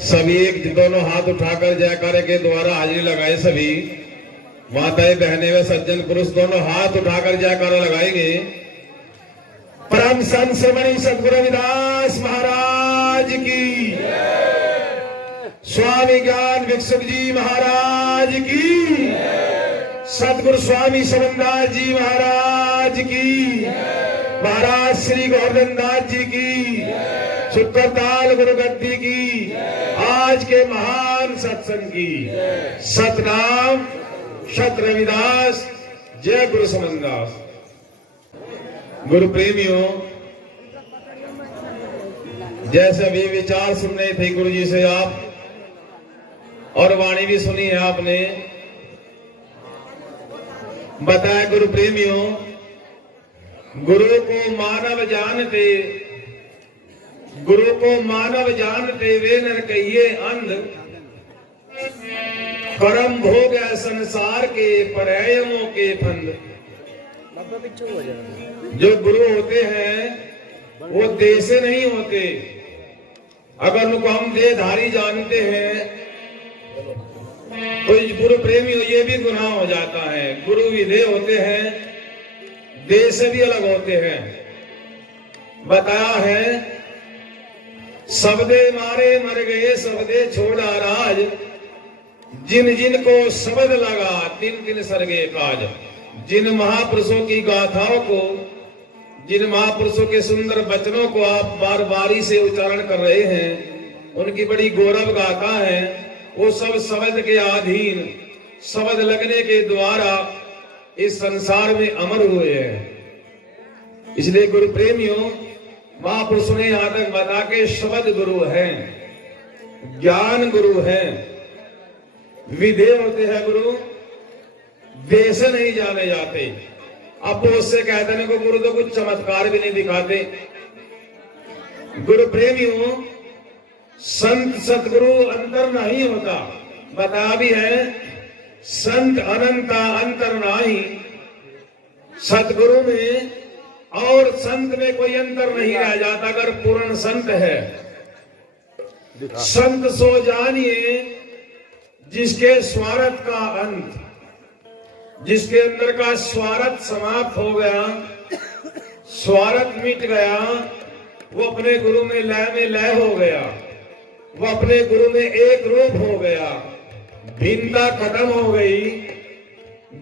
सभी एक दोनों हाथ उठाकर जयकारे के द्वारा हाजिरी लगाए। सभी माताएं बहनें व सज्जन पुरुष दोनों हाथ उठाकर जयकारा लगाएंगे। परम संत श्रमणी सद्गुरु रविदास महाराज की, स्वामी ज्ञान भिक्षुक जी महाराज की, सद्गुरु स्वामी समनदास जी महाराज की, महाराज श्री गोवर्धन दास जी की, शुक्रताल गुरु गद्दी की, आज के महान सत्संग की। सतनाम सत रविदास, जय गुरु समनदास। गुरु प्रेमियों, जैसे अभी विचार सुन रहे थे गुरु जी से आप, और वाणी भी सुनी है आपने, बताया गुरु प्रेमियों, गुरु को मानव जानते, गुरु को मानव जानते वे नर कहिए अंध, कर्म भोग है संसार के पर्यायों के फंद। जो गुरु होते हैं वो देह से नहीं होते। अगर उनको हम देहधारी जानते हैं तो गुरु प्रेमी ये भी गुनाह हो जाता है। गुरु भी देह होते हैं, देह से भी अलग होते हैं। बताया है, सबदे मारे मर गए सबदे छोड़ा राज, जिन जिन को शब्द लगा तिन तिन सरगे काज। जिन महापुरुषों की गाथाओं को, जिन महापुरुषों के सुंदर वचनों को आप बार बारी से उच्चारण कर रहे हैं, उनकी बड़ी गौरव गाथा है। वो सब शब्द के अधीन, शब्द लगने के द्वारा इस संसार में अमर हुए हैं। इसलिए गुरु प्रेमियों, महापुरुषों ने यहां तक बता के शब्द गुरु हैं, ज्ञान गुरु हैं, विधेय होते हैं गुरु, देह से नहीं जाने जाते। अब उससे कहते हैं को गुरु तो कुछ चमत्कार भी नहीं दिखाते। गुरु प्रेमियों, संत सतगुरु अंतर नहीं होता। बता भी है, संत अनंता अंतर नहीं। सतगुरु में और संत में कोई अंतर नहीं रह जाता अगर पूर्ण संत है। संत सो जानिए जिसके स्वार्थ का अंत, जिसके अंदर का स्वार्थ समाप्त हो गया, स्वार्थ मिट गया, वो अपने गुरु में लय हो गया, वो अपने गुरु में एक रूप हो गया। भिन्नता खत्म हो गई,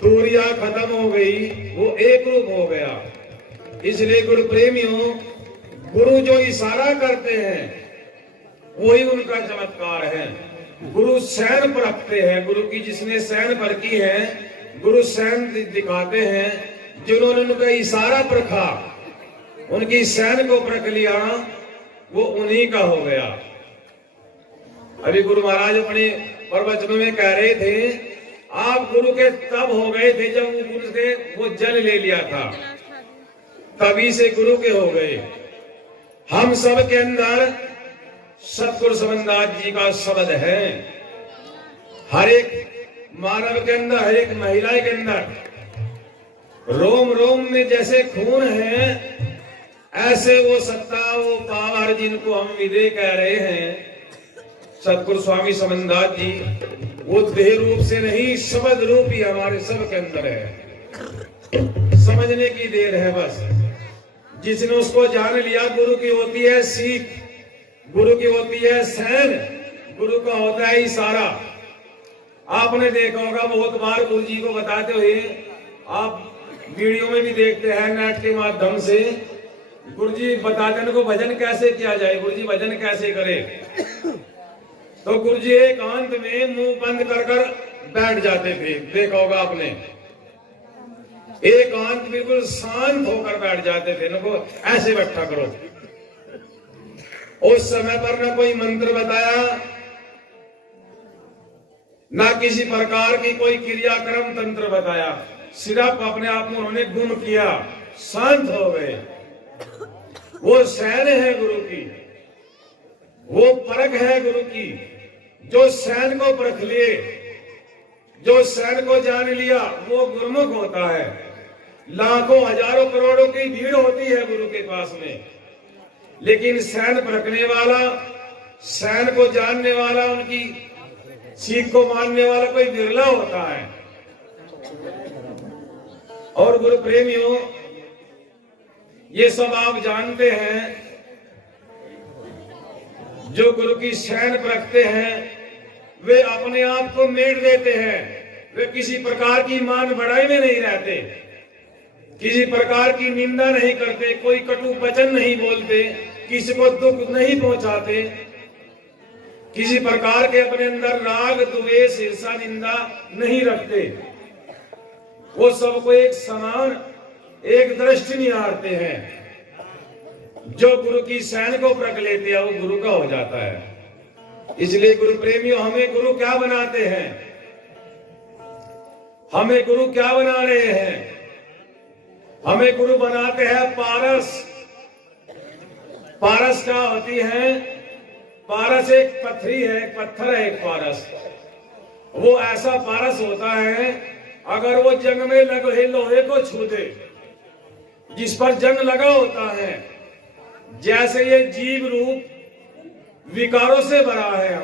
दूरियां खत्म हो गई, वो एक रूप हो गया। इसलिए गुरु प्रेमियों, गुरु जो इशारा करते हैं वही उनका चमत्कार है। गुरु सैन पर रखते हैं। गुरु की जिसने सैन पर की है, गुरु सैन दिखाते हैं। जिन्होंने उनका इशारा परखा, उनकी सैन को परख लिया, वो उन्हीं का हो गया। अभी गुरु महाराज अपने प्रवचनों में कह रहे थे, आप गुरु के तब हो गए थे जब वो गुरु से वो जल ले लिया था, तभी से गुरु के हो गए। हम सब के अंदर सतगुरु समनदास जी का शब्द है। हर एक मानव के अंदर, हर एक महिला के अंदर रोम रोम में जैसे खून है, ऐसे वो सत्ता, वो पावर जिनको हम विदे कह रहे हैं, सतगुरु स्वामी समनदास जी, वो देह रूप से नहीं, शब्द रूप ही हमारे सब के अंदर है। समझने की देर है बस। जिसने उसको जान लिया, गुरु की होती है सीख, गुरु की होती है सैन, गुरु का होता है इशारा। आपने देखा होगा बहुत बार गुरु जी को बताते हुए, आप वीडियो में भी देखते हैं नेट के माध्यम से, गुरु जी बताते हैं को भजन कैसे किया जाए, गुरु जी भजन कैसे करे। तो गुरु जी एकांत में मुंह बंद कर कर बैठ जाते थे, देखा होगा आपने। एकांत बिल्कुल शांत होकर बैठ जाते थे, उनको ऐसे बैठा करो। उस समय पर न कोई मंत्र बताया, ना किसी प्रकार की कोई क्रियाक्रम तंत्र बताया, सिर्फ अपने आप में उन्होंने गुम किया, शांत हो गए। वो सैन है गुरु की, वो परख है गुरु की। जो सैन को परख लिए, जो सैन को जान लिया, वो गुरुमुख होता है। लाखों हजारों करोड़ों की भीड़ होती है गुरु के पास में, लेकिन सैन परखने वाला, सैन को जानने वाला, उनकी सीख को मानने वाला कोई बिरला होता है। और गुरु प्रेमियों, ये सब आप जानते हैं, जो गुरु की शरण पर रखते हैं वे अपने आप को मेट देते हैं। वे किसी प्रकार की मान बढ़ाई में नहीं रहते, किसी प्रकार की निंदा नहीं करते, कोई कटु वचन नहीं बोलते, किसी को दुख नहीं पहुंचाते, किसी प्रकार के अपने अंदर राग द्वेष ईर्षा निंदा नहीं रखते। वो सबको एक समान एक दृष्टि निहारते हैं। जो गुरु की शरण को परख लेते हैं वो गुरु का हो जाता है। इसलिए गुरु प्रेमियों, हमें गुरु क्या बनाते हैं? हमें गुरु क्या बना रहे हैं? हमें गुरु बनाते हैं पारस। पारस क्या होती है? पारस एक पथरी है, एक पत्थर है, एक पारस। वो ऐसा पारस होता है, अगर वो जंग में लगे लोहे को छू दे, जिस पर जंग लगा होता है, जैसे ये जीव रूप विकारों से भरा है।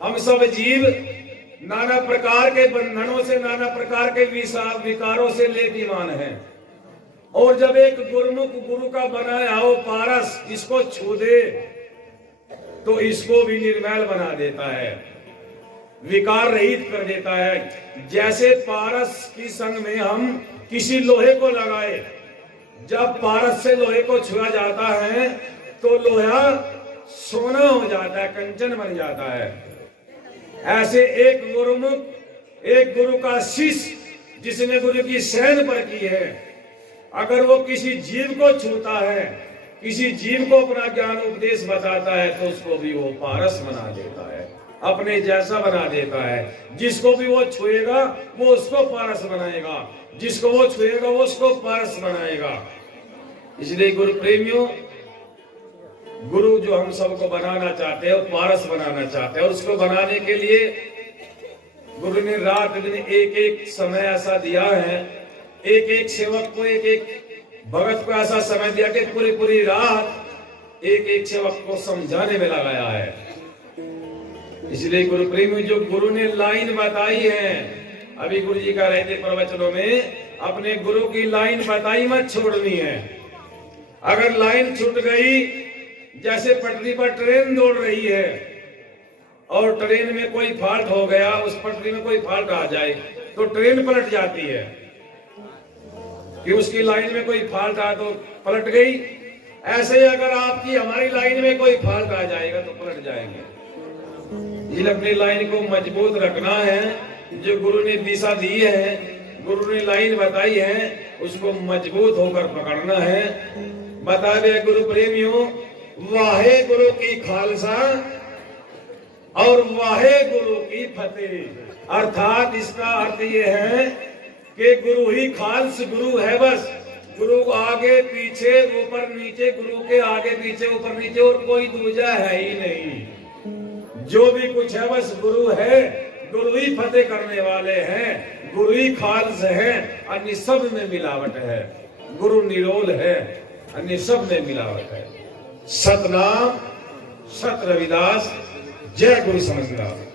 हम सब जीव नाना प्रकार के बंधनों से, नाना प्रकार के विकारों से लेतीमान हैं। और जब एक गुरुमुख गुरु का बनाया हो पारस इसको छू दे तो इसको भी निर्मल बना देता है, विकार रहित कर देता है। जैसे पारस की संग में हम किसी लोहे को लगाए, जब पारस से लोहे को छुआ जाता है तो लोहा सोना हो जाता है, कंचन बन जाता है। ऐसे एक गुरुमुख, एक गुरु का शिष्य जिसने गुरु की शरण पर की है, अगर वो किसी जीव को छूता है, किसी जीव को अपना ज्ञान उपदेश बताता है, तो उसको भी वो पारस बना देता है, अपने जैसा बना देता है। जिसको भी वो छुएगा वो उसको पारस बनाएगा, जिसको वो छुएगा वो उसको पारस बनाएगा। इसलिए गुरु प्रेमियों, गुरु जो हम सबको बनाना चाहते हैं, पारस बनाना चाहते हैं, और उसको बनाने के लिए गुरु ने रात दिन एक एक समय ऐसा दिया है, एक एक सेवक को, एक एक भगत को ऐसा समय दिया कि पूरी पूरी रात एक एक सेवक को समझाने में लगाया है। इसलिए गुरु प्रेमी, जो गुरु ने लाइन बताई है, अभी गुरु जी का रहते प्रवचनों में अपने गुरु की लाइन बताई मत छोड़नी है। अगर लाइन छूट गई, जैसे पटरी पर ट्रेन दौड़ रही है और ट्रेन में कोई फॉल्ट हो गया, उस पटरी में कोई फॉल्ट आ जाए तो ट्रेन पलट जाती है कि उसकी लाइन में कोई फॉल्ट आ तो पलट गई। ऐसे ही अगर आपकी हमारी लाइन में कोई फॉल्ट आ जाएगा तो पलट जाएंगे। इसलिए अपनी लाइन को मजबूत रखना है। जो गुरु ने दिशा दी है, गुरु ने लाइन बताई है, उसको मजबूत होकर पकड़ना है। बता दे गुरु प्रेमियों, वाहे गुरु की खालसा और वाहे गुरु की फतेह। अर्थात इसका अर्थ ये है कि गुरु ही खालस गुरु है, बस। गुरु आगे पीछे ऊपर नीचे, गुरु के आगे पीछे ऊपर नीचे और कोई दूजा है ही नहीं। जो भी कुछ है बस गुरु है, गुरु ही फतेह करने वाले हैं, गुरु ही खालस है, अन्य सब में मिलावट है। गुरु निरोल है, अन्य सब में मिलावट है। सतनाम, सत रविदास। जय गुरु समझदार।